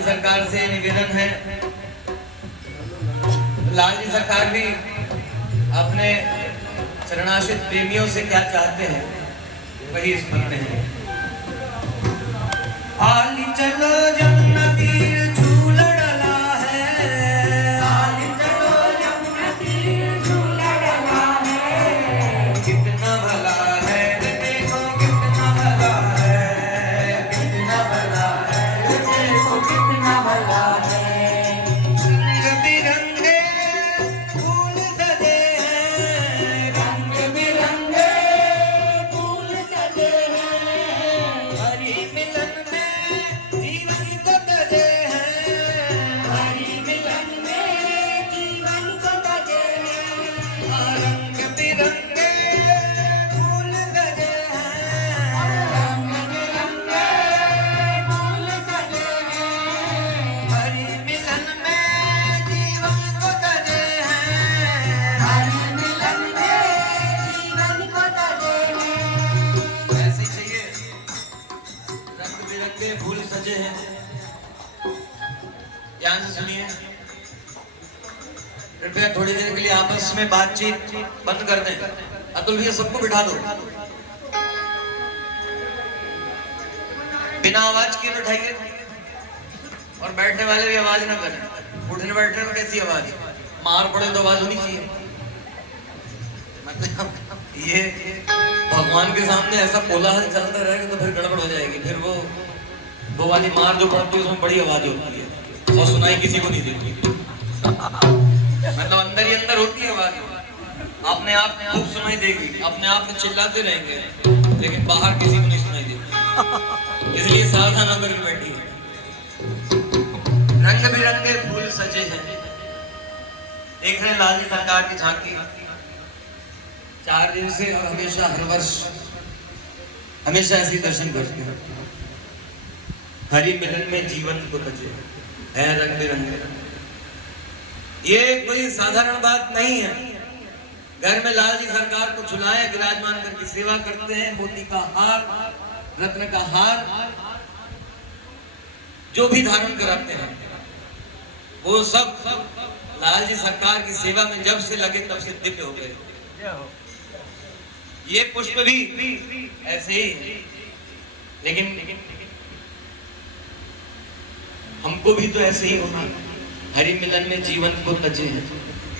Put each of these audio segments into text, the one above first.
जी सरकार से निवेदन है, लाल जी सरकार भी अपने शरणाश्रित प्रेमियों से क्या चाहते हैं वही सुनते हैं। आली चलो जमुना तीर झूला डला है, आली चलो जमुना तीर झूला डला है, कितना भला है देखो कितना भला है, कितना भला है देखो कितना भला है। रंग बिरंगे फूल सजे हैं, रंग बिरंगे फूल सजे हैं, हरी मिलन में जीवन को तजे हैं, हरी मिलन में जीवन को तजे हैं। रंग बिरंगे फूल सजे हैं, रंग बिरंगे फूल सजे हैं, हरी मिलन में जीवन को तजे हैं, हरी मिलन में जीवन को तजे हैं। ऐसे ही चाहिए, रंग बिरंगे फूल सजे हैं। ध्यान से सुनिए, कृपया थोड़ी देर के लिए आपस में बातचीत बंद कर दें। अतुल भैया सबको बिठा दो, बिना आवाज किए बैठाइए और बैठने वाले भी आवाज ना करें। उठने बैठने में कैसी आवाज, मार पड़े तो आवाज होनी चाहिए। मतलब ये भगवान के सामने ऐसा कोलाहल चलता रहेगा तो फिर गड़बड़ हो जाएगी। फिर वो वाली मार जो पड़ती है उसमें बड़ी आवाज होती है और सुनाई किसी को नहीं देती। मतलब अंदर ही अंदर होती है आवाज, अपने आप खूब सुनाई देगी, अपने आप में चिल्लाते रहेंगे लेकिन बाहर किसी को नहीं सुनाई देती। इसलिए सावधान होकर के बैठी है। रंग बिरंगे फूल सजे हैं। देख रहे हैं लाल जी सरकार की झांकी 4 दिन से और हमेशा हर वर्ष हमेशा ऐसे ही दर्शन करते हैं। हरी मिलन में जीवन को तजे है रंग बिरंगे। ये कोई साधारण बात नहीं है। घर में लाल जी सरकार को झुलाए विराजमान करके सेवा करते हैं। मोती का हार, रत्न का हार जो भी धारण कराते हैं वो सब लाल जी सरकार की सेवा में जब से लगे तब से दिव्य हो गए। ये पुष्प भी ऐसे ही, लेकिन हमको भी तो ऐसे ही होना। हरी मिलन में जीवन को तजे हैं।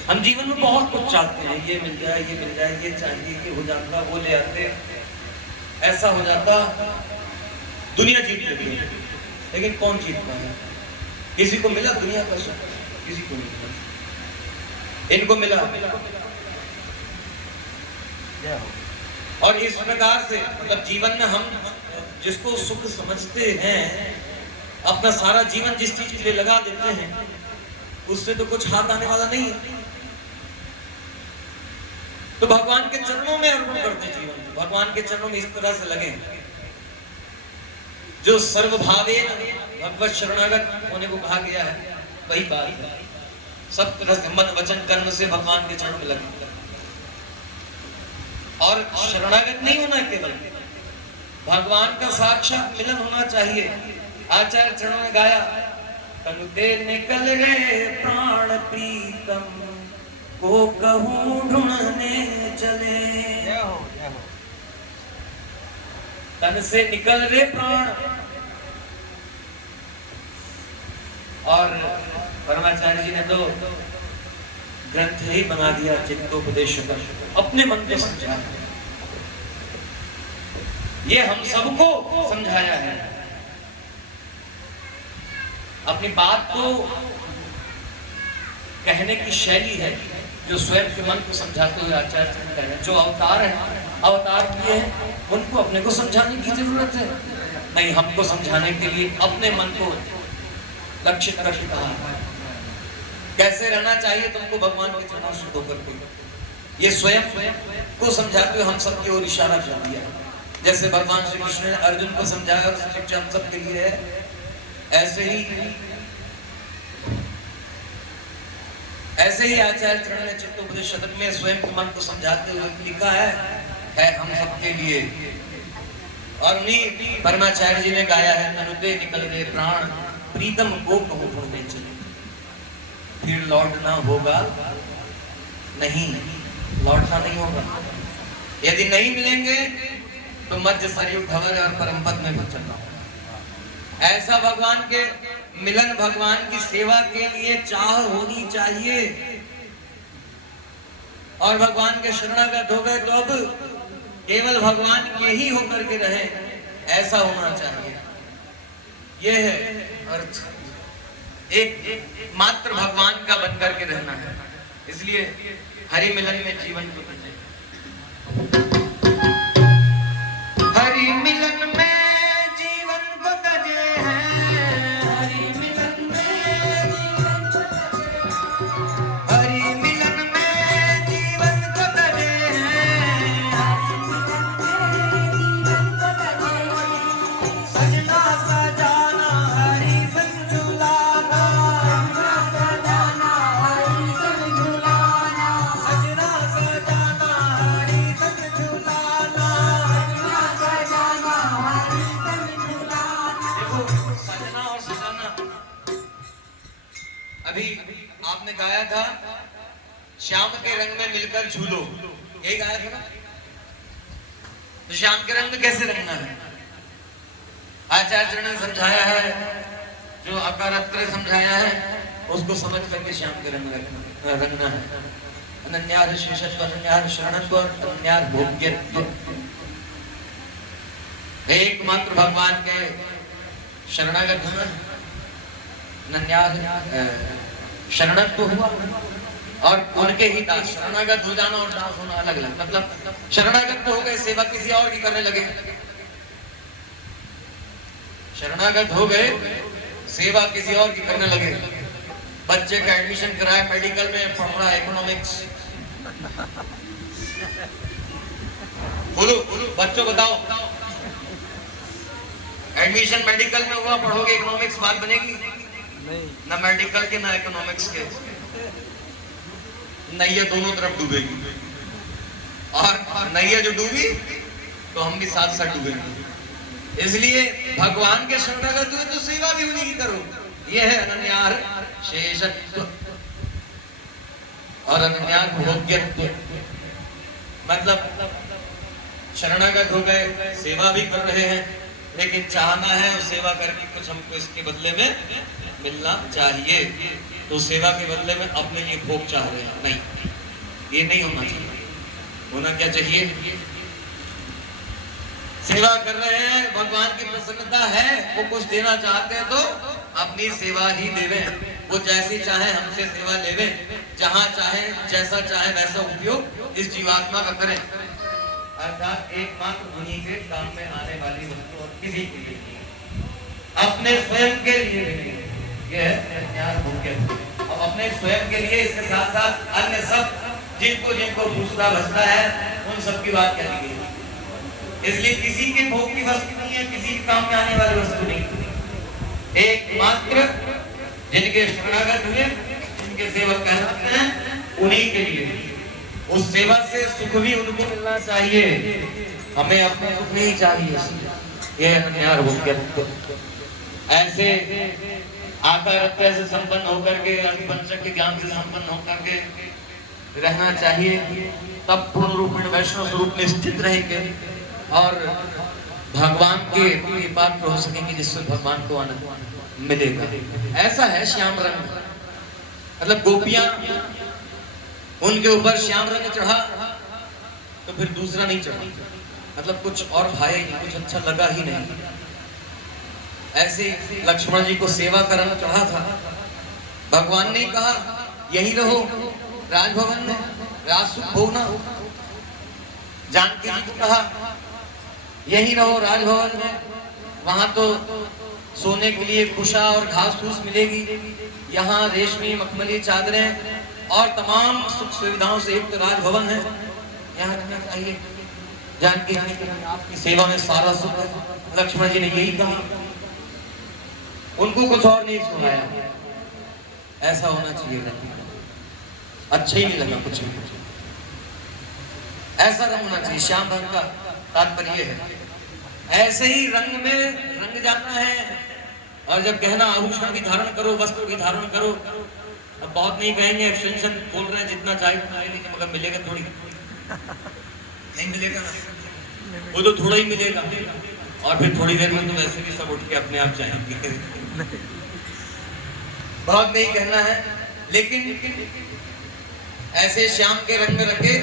हम जीवन में बहुत कुछ चाहते हैं, ये मिल जाए, ये मिल जाए, ये चाहिए, ये हो जाता, वो ले आते, ऐसा हो जाता, दुनिया जीत लेती है। लेकिन कौन जीतता है? किसी को मिला दुनिया का सुख, किसी को नहीं मिला। इनको मिला। और इस प्रकार से मतलब जीवन में हम जिसको सुख समझते हैं, अपना सारा जीवन जिस चीज के लिए लगा देते हैं, उससे तो कुछ हाथ आने वाला नहीं है। तो भगवान के चरणों में अर्पण करते हैं जीवन। भगवान के चरणों में इस तरह से लगे, जो सर्वभावेन भगवत शरणागत होने को कहा गया है, वही बात है। सब तरह से मन वचन कर्म से भगवान के चरणों में लगे। और शरणागत नहीं होना, केवल भगवान का साक्षात मिलन होना चाहिए। आचार्य चरणों ने गाया, तनु ते निकल रे प्राण प्रीतम को कहूं ढूंढने चले। तन से निकल रे प्राण। और परमाचार्य जी ने तो ग्रंथ ही बना दिया चित्तोपदेश का, अपने मन को समझा। ये हम सबको समझाया है। अपनी बात को कहने की शैली है जो स्वयं के मन को समझाते हुए आचार्य कह रहे हैं। जो अवतार है, अवतार किए हैं, उनको अपने को समझाने की जरूरत है नहीं, हमको समझाने के लिए अपने मन को लक्षित करके कहा कैसे रहना चाहिए तुमको भगवान के चरणों से होकर के। ये स्वयं को समझाते हुए हम सबकी ओर इशारा कर दिया। जैसे भगवान श्री कृष्ण ने अर्जुन को समझाया और शिक्षा हम सबके लिए है, ऐसे ही आचार्य चरण ने चित्तोपदेश शतक में स्वयं के मन को समझाते हुए लिखा है हम सबके लिए। और उन्हीं परमाचार्य जी ने गाया है, तनु ते निकल रे प्राण प्रीतम को कहूं ढूंढने चले, फिर लौटना होगा नहीं, लौटना नहीं होगा। यदि नहीं मिलेंगे तो मध्य सरयू धवल और परम पद में चलना होगा। ऐसा भगवान के मिलन, भगवान की सेवा के लिए चाह होनी चाहिए। और भगवान के शरणागत हो गए तो अब केवल भगवान के ही होकर के रहे, ऐसा होना चाहिए। यह है अर्थ, एक मात्र भगवान का बनकर के रहना है। इसलिए हरि मिलन में जीवन को बचे। हरि मिलन में जीवन को तजे हैं, हरि मिलन में जीवन को तजे हैं, हरि मिलन में जीवन को तजे हैं, हरि मिलन में जीवन को तजे हैं। सजना सजाना हरि बन झुलाना, सजना हरि बन झुलाना, सजना सजाना हरि बन झुलाना, सजना हरि बन झुलाना। देखो सजना और सजाना, अभी आपने गाया था श्याम के रंग में मिलकर झूलो, यही गाया था ना। तो श्याम के रंग में कैसे रंगना है, आचार्य ने समझाया है, जो अकारत्र समझाया है उसको समझ करके श्याम के रंग में रंगना है। अनन्यार शेषत्व, अनन्यार शरणत्व, अनन्यार भोग्यत्व। एकमात्र भगवान के शरणागत होना, अनन्यार शरणत्व हुआ, और उनके ही दास। शरणागत हो जाना और दास होना अलग अलग। मतलब शरणागत तो हो गए, सेवा किसी और की करने लगे। शरणागत हो गए, सेवा किसी और की करने लगे। बच्चे का एडमिशन कराया मेडिकल में, पढ़ रहा इकोनॉमिक्स। बोलो बच्चों बताओ, एडमिशन मेडिकल में हुआ, पढ़ोगे इकोनॉमिक्स, बात बनेगी नहीं। ना मेडिकल के ना इकोनॉमिक्स के, नैया दोनों तरफ डूबेगी। और नैया जो डूबी तो हम भी साथ साथ डूबेंगे। इसलिए भगवान के शरणागत हुए तो सेवा भी उन्हीं की करो। यह है अनन्यार शेषत्व और अनन्यार भोग्यत्व। मतलब शरणागत हो गए, सेवा भी कर रहे हैं, लेकिन चाहना है और सेवा करके कुछ हमको इसके बदले में मिलना चाहिए। तो सेवा के बदले में अपने लिए भोग चाह रहे हैं, नहीं, ये नहीं होना चाहिए। होना क्या चाहिए, सेवा कर रहे हैं, भगवान की प्रसन्नता है, वो कुछ देना चाहते हैं तो अपनी सेवा ही देवें। वो जैसी चाहे हमसे सेवा लेवें, जहां चाहे जैसा चाहे वैसा उपयोग इस जीवात्मा का करें। अर्थात एकमात्र उन्हीं के काम में आने वाली वस्तु और किसी के लिए नहीं, अपने स्वयं के लिए भी नहीं। यह है ज्ञान भोग्य। और अपने स्वयं के लिए, इसके साथ साथ अन्य सब जिनको जिनको पूछता बचता है उन सब की बात कही गई। इसलिए किसी के भोग की वस्तु नहीं है, किसी के काम में आने वाली वस्तु नहीं। एकमात्र जिनके शरणागत हुए, जिनके सेवक कहलाते हैं, उन्हीं के लिए। उस सेवा से सुख भी उनको मिलना चाहिए, हमें अपना सुख नहीं चाहिए। ये अनन्यार भोग्यत्व। ऐसे आकारत्व से संपन्न होकर के, पंचक के ज्ञान से संपन्न होकर के रहना चाहिए, तब पूर्ण रूप में वैष्णव स्वरूप में स्थित रहेंगे और भगवान के पात्र हो सकेंगे, जिससे भगवान को आनंद मिलेगा। ऐसा है श्याम रंग। मतलब गोपियां, उनके ऊपर श्याम रंग चढ़ा तो फिर दूसरा नहीं चढ़ा, मतलब कुछ और भाया ही नहीं, कुछ अच्छा लगा ही नहीं। ऐसे लक्ष्मण जी को सेवा का रंग चढ़ा था, भगवान ने कहा यही रहो राजभवन में, राजसुख भोगना। जानकी जी को कहा यही रहो राजभवन में, वहां तो सोने के लिए कुशा और घास फूस मिलेगी, यहाँ रेशमी मखमली चादरें और तमाम सुख सुविधाओं से युक्त राजभवन है, यहाँ रहना चाहिए। जानकी जी ने आपकी सेवा में सारा सुख है। लक्ष्मण जी ने यही कहा, उनको कुछ और नहीं सुनाया। ऐसा होना चाहिए, अच्छा ही नहीं लगा कुछ भी, ऐसा रंग होना चाहिए। श्याम रंग का तात्पर्य है ऐसे ही रंग में रंग जाना है और जब गहना आभूषण भी धारण करो, वस्त्र भी धारण करो, अब बहुत नहीं कहेंगे एक्सटेंशन बोल रहे हैं जितना चाहिए उतना ले लीजिए, मगर मिलेगा थोड़ी, नहीं मिलेगा ना, वो तो थोड़ा ही मिलेगा, और फिर थोड़ी देर में तो वैसे भी सब उठ के अपने आप जाएंगे। बहुत नहीं कहना है, लेकिन ऐसे श्याम के रंग में रखे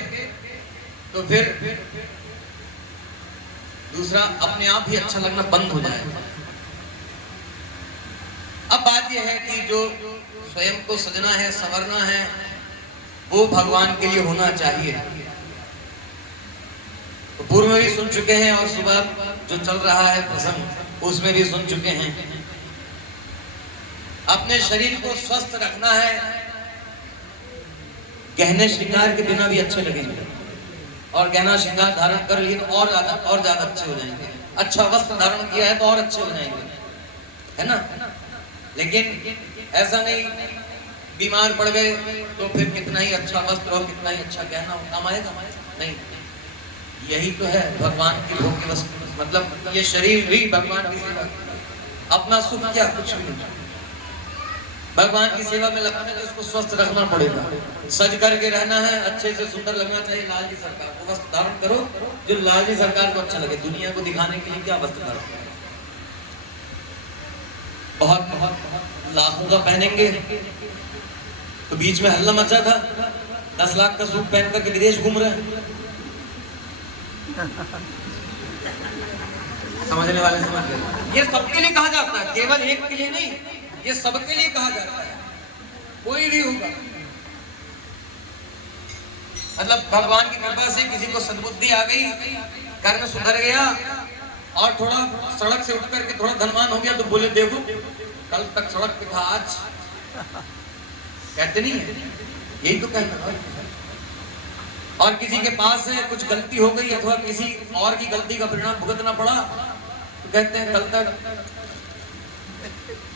तो फिर दूसरा अपने आप ही अच्छा लगना बंद हो जाएगा। अब बात यह है कि जो स्वयं को सजना है, संवरना है, वो भगवान के लिए होना चाहिए। तो पूर्व में भी सुन चुके हैं और सुबह जो चल रहा है प्रसंग उसमें भी सुन चुके हैं। अपने शरीर को स्वस्थ रखना है, गहने श्रृंगार के बिना भी अच्छे लगेंगे, और गहना श्रृंगार धारण कर लिए तो और ज्यादा अच्छे हो जाएंगे। अच्छा वस्त्र धारण किया है तो और अच्छे हो जाएंगे, है ना। लेकिन ऐसा नहीं, बीमार पड़ गए तो फिर कितना ही अच्छा वस्त्र हो, कितना ही अच्छा गहना हो, काम आएगा नहीं। यही तो है भगवान की भोग की वस्तु, मतलब ये शरीर भी भगवान की सेवा, अपना सुख क्या, कुछ भी नहीं। भगवान की सेवा में लगना है तो उसको स्वस्थ रखना पड़ेगा, सज करके रहना है, अच्छे से सुंदर लगना चाहिए। लाल जी सरकार को वस्त्र धारण करो जो लाल जी सरकार को अच्छा लगे, दुनिया को दिखाने के लिए क्या वस्त्र धारण करो। बहुत लाखों का पहनेंगे तो बीच में हल्ला मचा था, 10 लाख का सूट पहन करके विदेश घूम रहे हैं। समझने वाले समझ गए। ये सबके लिए कहा जाता है, केवल एक के लिए नहीं, ये सबके लिए कहा जाता है, कोई भी होगा। मतलब भगवान की कृपा से किसी को सद्बुद्धि आ गई, कर्म सुधर गया और थोड़ा सड़क से उठ करके थोड़ा धनवान हो गया तो बोले देखो कल तक सड़क पे था, आज कहते नहीं है, यही तो कहना। और किसी के पास से कुछ गलती हो गई अथवा किसी और की गलती का परिणाम भुगतना पड़ा तो कहते हैं कल तक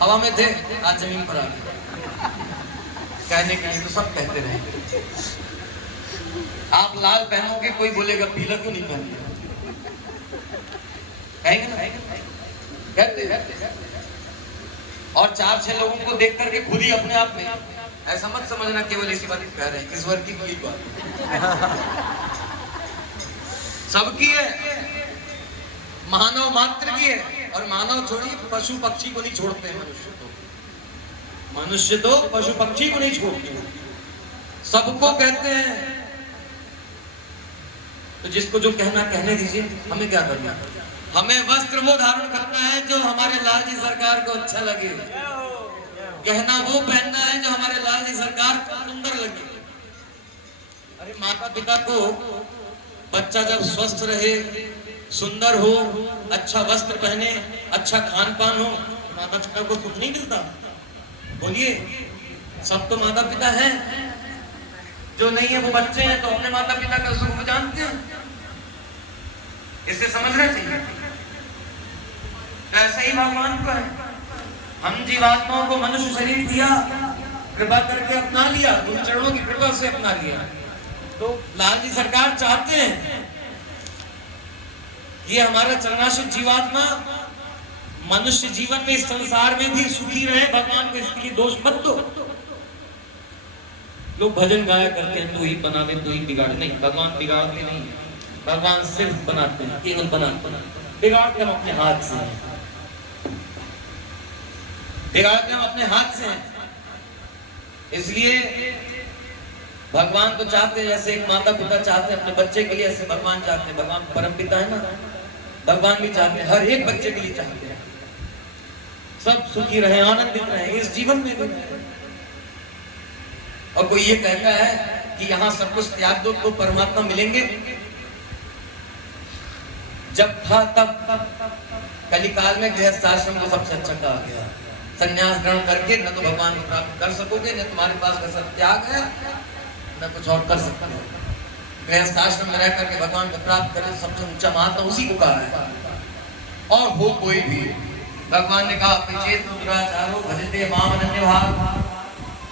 हवा में थे, आज जमीन पर आ गए। कहने के लिए तो सब कहते रहे। आप लाल पहनोगे कोई बोलेगा पीला क्यों नहीं पहन, कहेंगे ना, कहते। और 4-6 लोगों को देख करके खुद ही अपने आप में, ऐसा मत समझना केवल इसी बात कह रहे हैं, ईश्वर की कोई बात सबकी है, मानव मात्र की है। और मानव छोड़िए, पशु पक्षी को नहीं छोड़ते हैं मनुष्य तो पशु पक्षी को नहीं छोड़ते, सबको कहते हैं। तो जिसको जो कहना कहने दीजिए, हमें क्या करना, हमें वस्त्र वो धारण करना है जो हमारे लाल जी सरकार को अच्छा लगे, गहना वो पहनना है जो हमारे लाल जी सरकार को सुंदर लगे। अरे माता पिता को बच्चा जब स्वस्थ रहे, सुंदर हो, अच्छा वस्त्र पहने, अच्छा खान पान हो, माता पिता को सुख नहीं मिलता? बोलिए, सब तो माता पिता हैं, जो नहीं है वो बच्चे हैं, तो अपने माता पिता का सुख जानते हैं। इसे समझना चाहिए। ऐसे ही भगवान को है, हम जीवात्माओं को मनुष्य शरीर दिया, कृपा करके अपना लिया, उन चरणों की कृपा से अपना लिया। तो लाल जी सरकार चाहते हैं ये हमारा चरणाश्रित जीवात्मा मनुष्य जीवन में, इस संसार में भी सुखी रहे। भगवान को इसके लिए दोष मत दो। लोग भजन गाया करते हैं, तू ही बना दे, तू ही बिगाड़। नहीं, भगवान बिगाड़ते नहीं, भगवान सिर्फ बनाते हैं, केवल बनाते हैं। बिगाड़ते हम अपने हाथ से हैं, बिगाड़ते हम अपने हाथ से हैं। इसलिए भगवान तो चाहते हैं, जैसे एक माता पिता चाहते हैं अपने बच्चे के लिए, ऐसे भगवान चाहते हैं। भगवान परम पिता है ना, भगवान भी चाहते हैं, हर एक बच्चे के लिए चाहते हैं सब सुखी रहे, आनंदित रहे, इस जीवन में भी। और कोई ये कहता है कि यहाँ सब कुछ त्याग दो तो परमात्मा मिलेंगे, जब था तब कलिकाल में गृहस्थ आश्रम को सबसे अच्छा कहा गया। संन्यास ग्रहण करके न तो भगवान को प्राप्त कर सकोगे, न तुम्हारे पास का सब त्याग है, न कुछ और कर सकते हो। गृहस्थ आश्रम में रह करके भगवान को प्राप्त करें, सबसे ऊंचा महात्मा उसी को कहा है। और हो कोई भी, भगवान ने कहा चेत दुराचारो भजते माम अनन्यभाव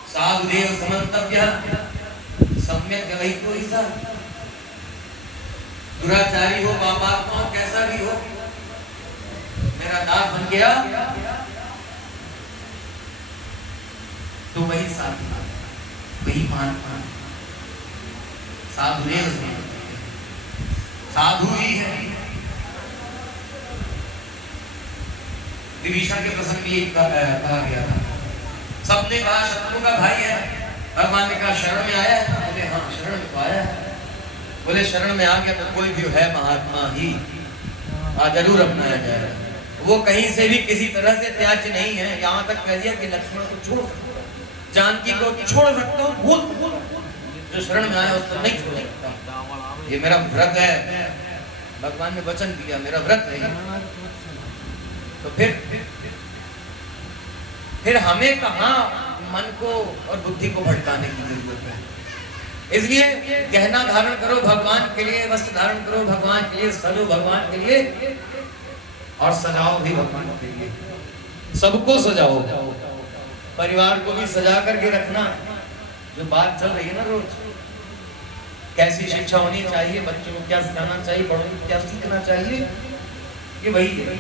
साधुदेव समन्तव्य सम्यक व्यवहितो ऐसा। दुराचारी हो, पापात्मा हो, कैसा भी हो, मेरा दास बन गया तो वही साधु, वही महात्मा साधु है, साधु ही है। विभीषण के प्रसंग में कहा गया था, सबने कहा शत्रु का भाई है, भगवान ने कहा शरण में आया है, बोले हाँ शरण में तो आया है। बोले शरण में आ गया तो कोई भी है महात्मा ही जरूर अपनाया जाएगा। वो कहीं से भी किसी तरह से त्याज्य नहीं है। यहाँ तक कह दिया कि लक्ष्मण को छोड़ सकता हूँ, जानकी को छोड़ सकता हूँ, भूल जो शरण में आया उसको नहीं छोड़ सकता। ये मेरा व्रत है, भगवान ने वचन दिया, मेरा व्रत है। तो फिर हमें कहाँ मन को और बुद्धि को भटकाने की जरूरत है। इसलिए गहना धारण करो भगवान के लिए, वस्त्र धारण करो भगवान के लिए, सजो भगवान के लिए और सजाओ भी भगवान के लिए। सबको सजाओ, परिवार को भी सजा करके रखना। जो बात चल रही है ना रोज, कैसी शिक्षा होनी चाहिए, बच्चों को क्या सिखाना चाहिए, बड़ों को क्या सीखना चाहिए, ये वही है,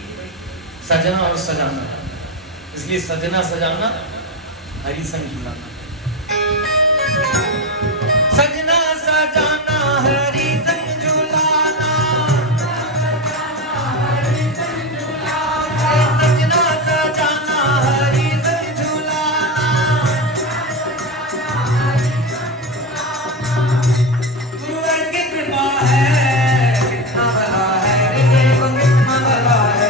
सजना और सजाना। इसलिए सजना सजाना हरि संग झुलाना, सजना सजाना हरि संग झुलाना, सजना सजाना हरि संग झुलाना। गुरुवर की कृपा है कितना भला है, देखो कितना भला है।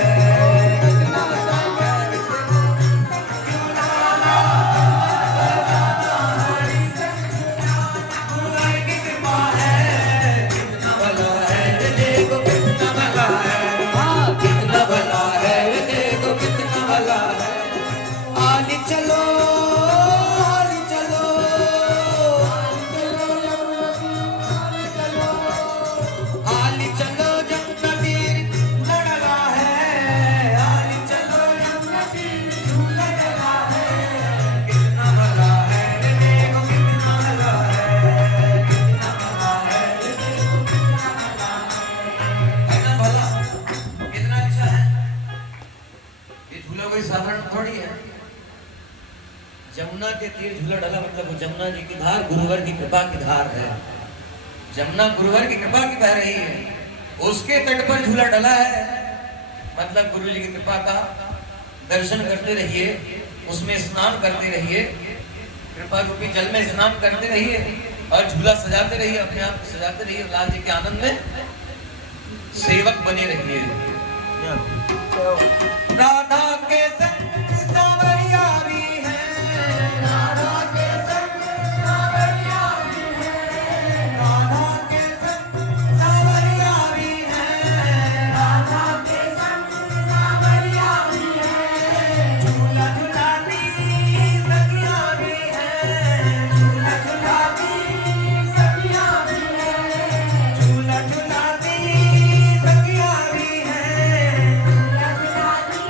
जमुना के तीर झूला डाला मतलब जमुना जी की धार गुरुवर की कृपा की धार है। जमुना गुरुवर की कृपा की बह रही है, उसके तट पर झूला डला है मतलब गुरु जी की कृपा का दर्शन करते रहिए, उसमें स्नान करते रहिए, कृपा रूपी जल में स्नान करते रहिए और झूला सजाते रहिए, अपने आप को सजाते रहिए, लाल जी के आनंद में सेवक बने रहिए। राधा के संग सांवरिया भी है, राधा के संग सांवरिया भी है, राधा के संग सांवरिया भी है, राधा के संग सांवरिया भी है। झूला झूलाती सखियां भी है, झूला झूलाती सखियां भी है, झूला झूलाती सखियां भी है, झूला झूलाती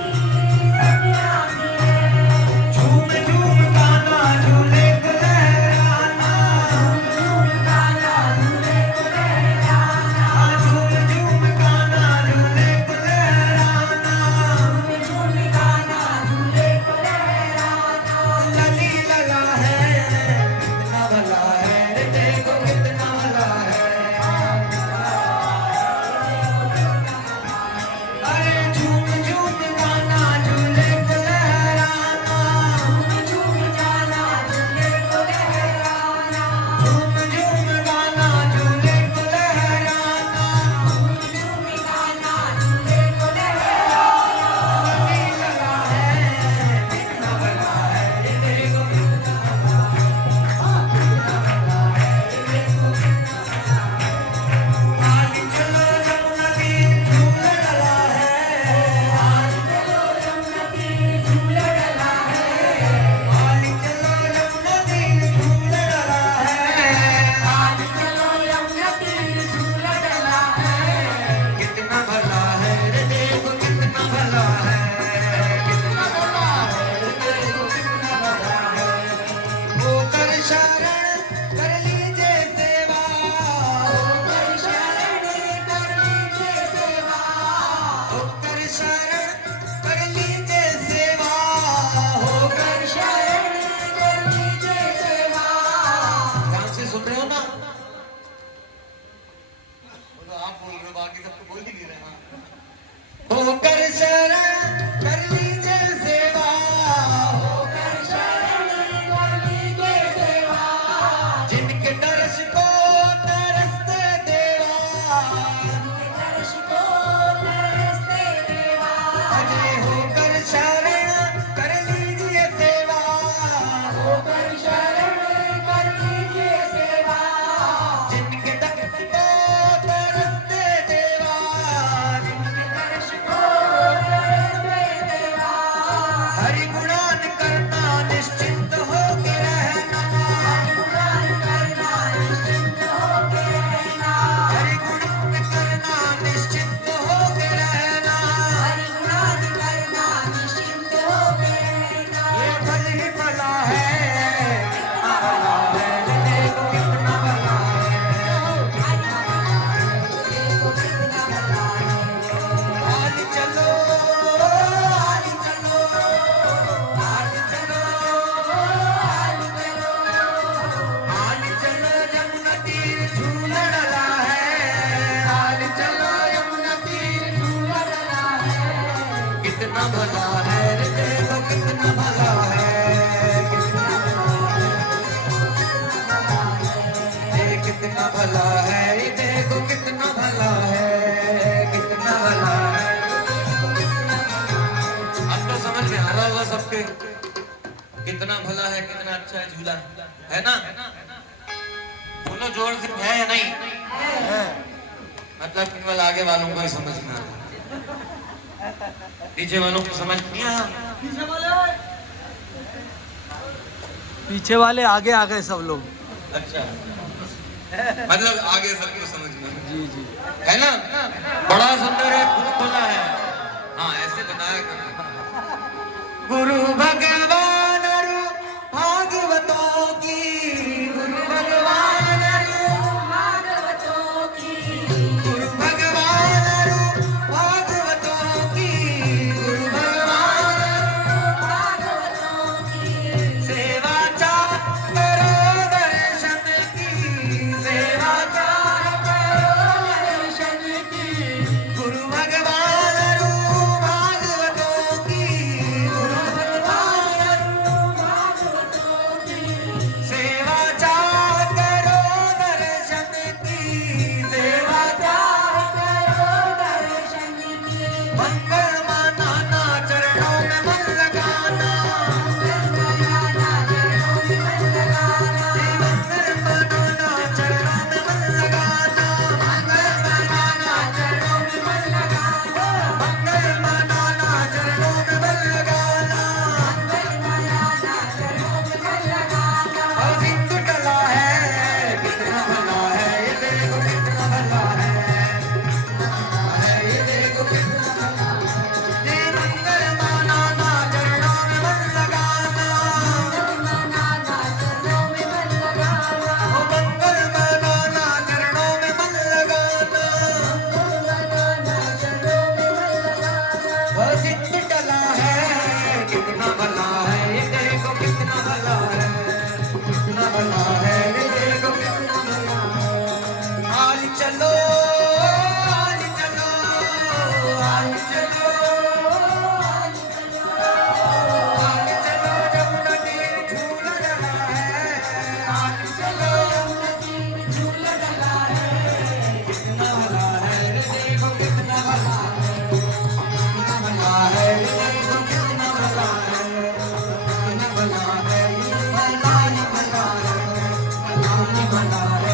भला है, देखो कितना भला है, कितना भला है, ये देखो कितना भला है, कितना भला है। अब तो समझ में आ रहा होगा सबके कितना भला है, कितना अच्छा है झूला, है ना? बोलो जोर से, है या नहीं? है। मतलब केवल आगे वालों को ही समझ में आ रहा, पीछे वालों को समझ नहीं आया। पीछे वाले आगे आ गए सब लोग। अच्छा, मतलब आगे सबको समझ में। जी जी, है ना? बड़ा सुंदर है, खूब खुला है। हाँ, ऐसे बनाया करना। गुरु भगवान भागवतों की, गुरु भगवान भागवतों की, गुरु भगवान भागवतों की, गुरु भगवान भागवतों की, सेवा करो दर्शन की, सेवा करो दर्शन की, गुरु भगवान भागवतों की, गुरु भगवान भागवतों की, सेवा करो दर्शन की, सेवा करो दर्शन की, मंगल मानाना चरणों में मन लगाना, मंगल मानाना चरणों में मन लगाना, मंगल मानाना चरणों में मन लगाना, मंगल मानाना चरणों में मन लगाना, मंगल मानाना चरणों में मन लगाना, मंगल मानाना चरणों में मन लगाना। और हिंदू टला है, कितना भला है, ये देखो कितना भला है, ये देखो कितना भला है। ये मंगल मानाना चरणों में मन लगाना, मंगल मानाना चरणों में मन लगाना, ओ मंगल मानाना चरणों में मन लगाना, मंगल मानाना चरणों में मन लगाना। वह सिद्ध टला है, कितना भला है, ये देखो कितना भला है, कितना भला है, ये देखो कितना भला है। हाल चलो, हाल चलो, हाल चलो, हाल चलो, हाल चलो, जमुना तीर झूला डला है, हाल चलो, जमुना तीर झूला डला है, कितना भला है, ये देखो कितना भला है, कितना भला है, ये देखो कितना भला है, कितना भला है, ये भला ही भला है, भला ही भला है।